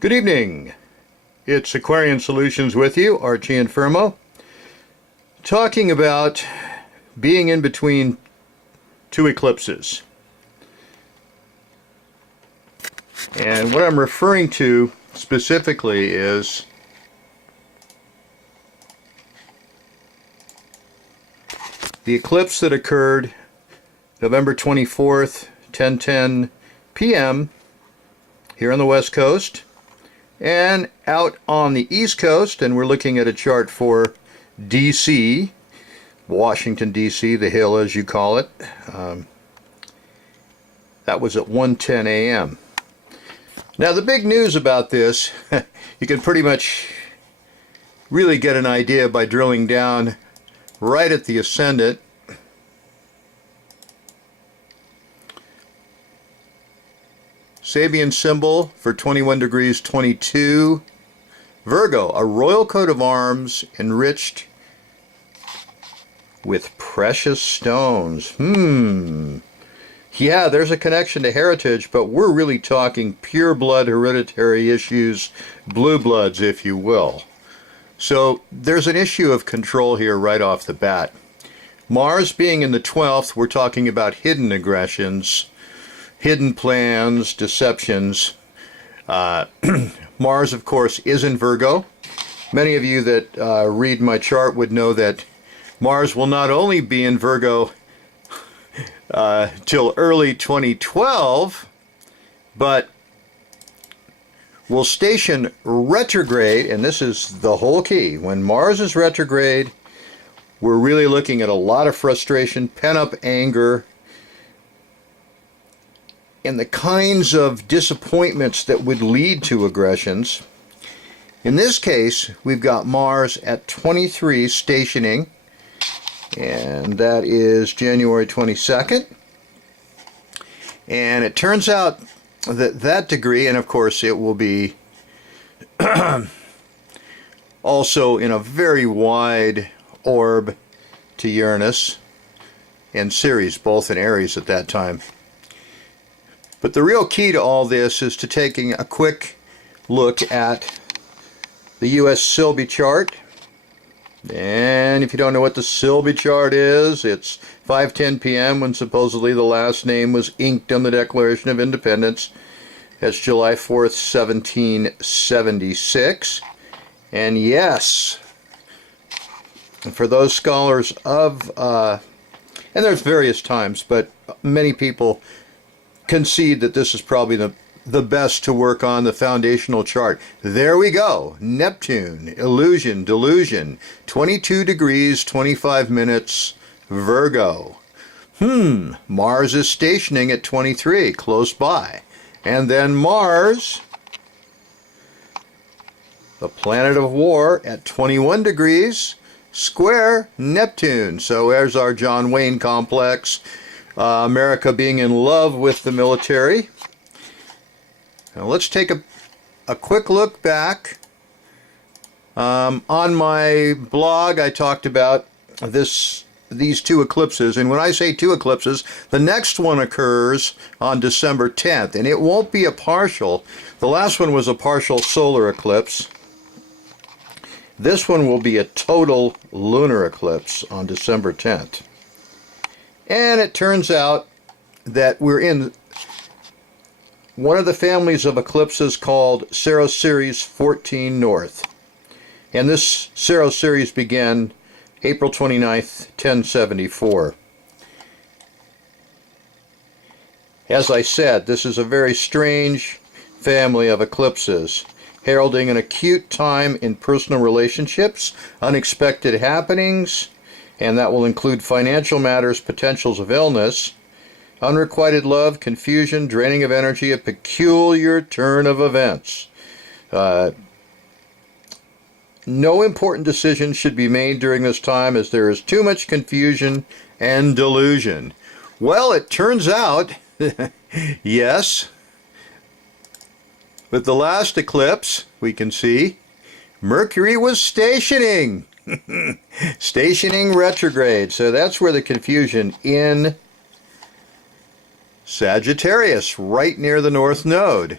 Good evening. It's Aquarian Solutions with you, Archie and Firmo, talking about being in between two eclipses. And what I'm referring to specifically is the eclipse that occurred November 24th, 10:10 p.m. here on the West Coast, and out on the East Coast, and we're looking at a chart for DC, Washington, D.C., the Hill as you call it. That was at 1:10 a.m. Now the big news about this, you can pretty much really get an idea by drilling down right at the ascendant. Sabian symbol for 21 degrees 22. Virgo, a royal coat of arms enriched with precious stones. Yeah, there's a connection to heritage, but we're really talking pure blood hereditary issues, blue bloods, if you will. So there's an issue of control here right off the bat. Mars being in the 12th, we're talking about hidden aggressions, hidden plans, deceptions. Mars, of course, is in Virgo. Many of you that read my chart would know that Mars will not only be in Virgo till early 2012, but will station retrograde, and this is the whole key. When Mars is retrograde, we're really looking at a lot of frustration, pent-up anger, and the kinds of disappointments that would lead to aggressions. In this case, we've got Mars at 23 stationing, and that is January 22nd. And it turns out that that degree, and of course it will be also in a very wide orb to Uranus and Ceres, both in Aries at that time. But the real key to all this is to taking a quick look at the U.S. Sylvie chart. And if you don't know what the Sylvie chart is, it's 5:10 p.m. when supposedly the last name was inked on the Declaration of Independence. That's July 4th, 1776. And yes, for those scholars of, and there's various times, but many people concede that this is probably the best to work on, the foundational chart. There we go. Neptune, illusion, delusion, 22 degrees, 25 minutes, Virgo. Mars is stationing at 23, close by. And then Mars, the planet of war, at 21 degrees, square Neptune. So there's our John Wayne complex. America being in love with the military. Now let's take a quick look back. On my blog I talked about these two eclipses, and when I say two eclipses, the next one occurs on December 10th, and it won't be a partial. The last one was a partial solar eclipse. This one will be a total lunar eclipse on December 10th. And it turns out that we're in one of the families of eclipses called Saros Series 14 North. And this Saros Series began April 29th, 1074. As I said, this is a very strange family of eclipses, heralding an acute time in personal relationships, unexpected happenings, and that will include financial matters, potentials of illness, unrequited love, confusion, draining of energy, a peculiar turn of events. No important decisions should be made during this time as there is too much confusion and delusion. Well, it turns out, yes, with the last eclipse, we can see Mercury was stationing. Stationing retrograde. So that's where the confusion in Sagittarius, right near the North Node.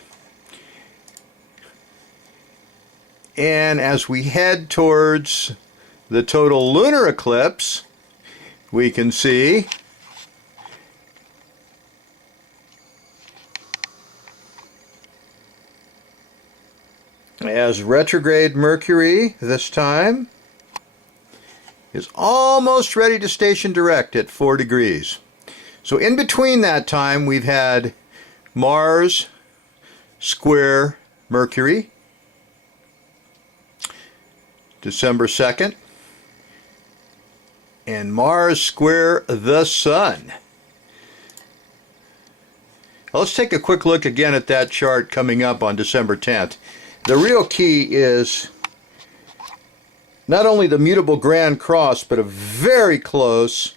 And as we head towards the total lunar eclipse, we can see as retrograde Mercury this time is almost ready to station direct at 4 degrees. So in between that time, we've had Mars square Mercury, December 2nd, and Mars square the Sun. Well, let's take a quick look again at that chart coming up on December 10th. The real key is not only the mutable Grand Cross, but a very close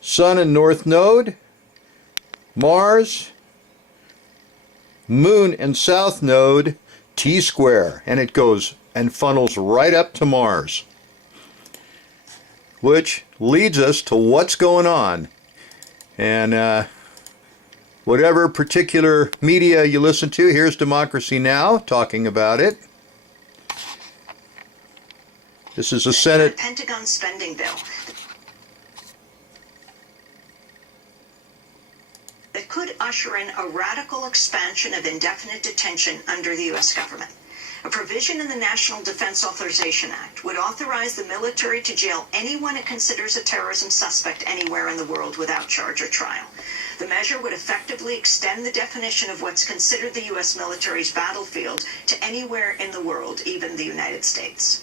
Sun and North Node, Mars, Moon and South Node, T-square, and it goes and funnels right up to Mars, which leads us to what's going on. And whatever particular media you listen to, here's Democracy Now! Talking about it. This is a Senate Pentagon spending bill that could usher in a radical expansion of indefinite detention under the U.S. government. A provision in the National Defense Authorization Act would authorize the military to jail anyone it considers a terrorism suspect anywhere in the world without charge or trial. The measure would effectively extend the definition of what's considered the U.S. military's battlefield to anywhere in the world, even the United States.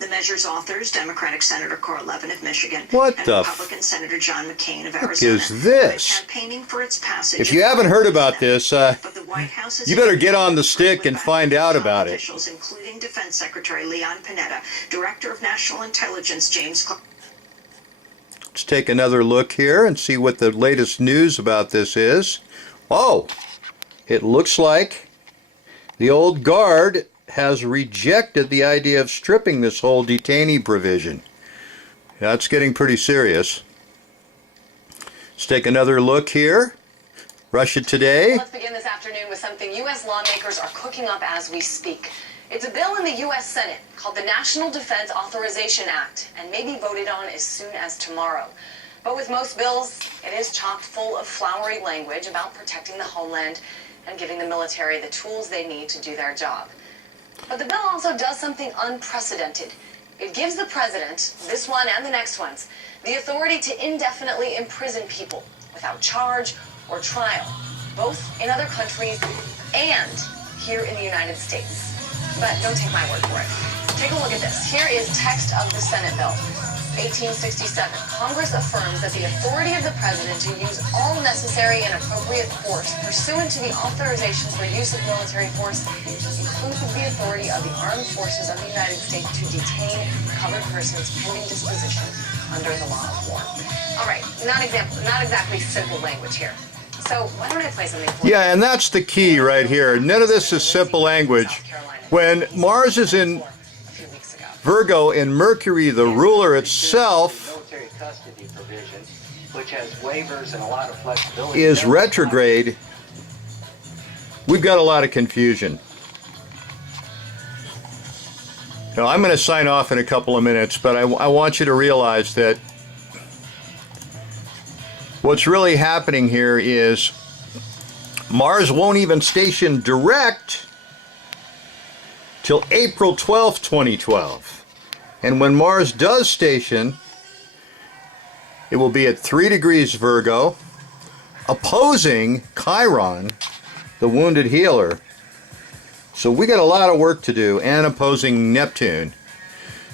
The measure's authors, Democratic Senator Carl Levin of Michigan and Republican Senator John McCain of Arizona, is this? campaigning for its passage. If you haven't heard about this, you better get on the stick and find out about it. Officials, including Defense Secretary Leon Panetta, Director of National Intelligence James Clark. Let's take another look here and see what the latest news about this is. Oh, it looks like the old guard has rejected the idea of stripping this whole detainee provision. That's getting pretty serious. Let's take another look here. Russia Today. Let's begin this afternoon with something U.S. lawmakers are cooking up as we speak. It's a bill in the U.S. Senate called the National Defense Authorization Act and may be voted on as soon as tomorrow. But with most bills, it is chock full of flowery language about protecting the homeland and giving the military the tools they need to do their job. But the bill also does something unprecedented. It gives the president, this one and the next ones, the authority to indefinitely imprison people without charge or trial, both in other countries and here in the United States. But don't take my word for it. Take a look at this. Here is text of the Senate bill. 1867, Congress affirms that the authority of the president to use all necessary and appropriate force pursuant to the authorizations for use of military force includes the authority of the armed forces of the United States to detain covered persons pending disposition under the law of war. All right, not exactly simple language here. So why don't I play something for you? Yeah, and that's the key right here. None of this is simple language. When Mars is in Virgo and Mercury, the ruler itself, is retrograde, we've got a lot of confusion. Now, I'm going to sign off in a couple of minutes, but I want you to realize that what's really happening here is Mars won't even station direct till April 12th, 2012. And when Mars does station, it will be at 3 degrees Virgo, opposing Chiron, the wounded healer. So we got a lot of work to do, and opposing Neptune.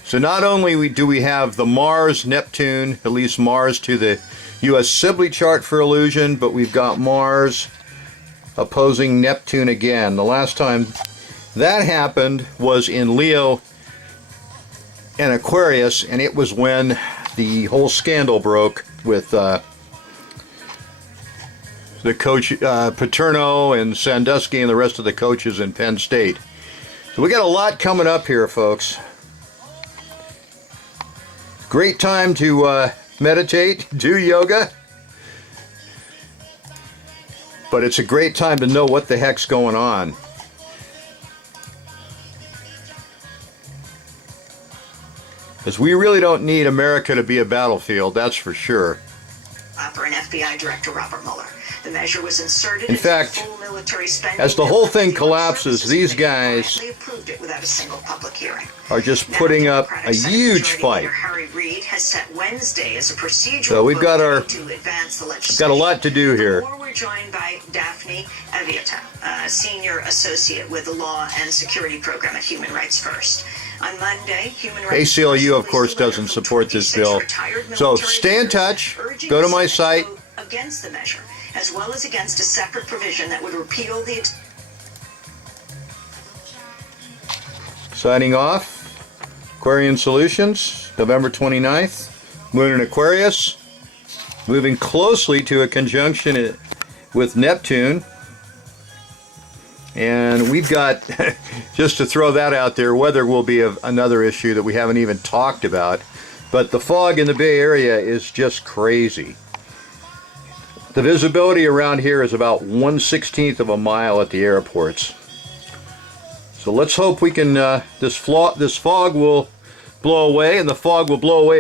So not only do we have the Mars, Neptune, at least Mars to the U.S. Sibley chart for illusion, but we've got Mars opposing Neptune again. The last time that happened was in Leo and Aquarius, and it was when the whole scandal broke with the coach Paterno and Sandusky and the rest of the coaches in Penn State. So we got a lot coming up here, folks. Great time to meditate, do yoga, but it's a great time to know what the heck's going on. Because we really don't need America to be a battlefield, that's for sure. For an FBI Director Robert Mueller. The measure was inserted In fact, full military spending as the whole thing collapses, these guys approved it without a single public hearing. are just putting up a huge fight. Harry Reid has set Wednesday as a procedural So we've got to advance the legislation. got a lot to do here. We're joined by Daphne Aviata, Senior Associate with the Law and Security Program at Human Rights First. On Monday, Human Rights ACLU, of First course, released a letter doesn't from support this 26 bill. retired So military stay in leaders touch. urging Go to the my Senate site. to vote against the measure, as well as against a separate provision that would repeal the Signing off. Aquarian Solutions, November 29th. Moon in Aquarius. Moving closely to a conjunction with Neptune. And we've got, just to throw that out there, weather will be another issue that we haven't even talked about. But the fog in the Bay Area is just crazy. The visibility around here is about 1/16 of a mile at the airports. So let's hope we can, this fog will blow away, and the fog will blow away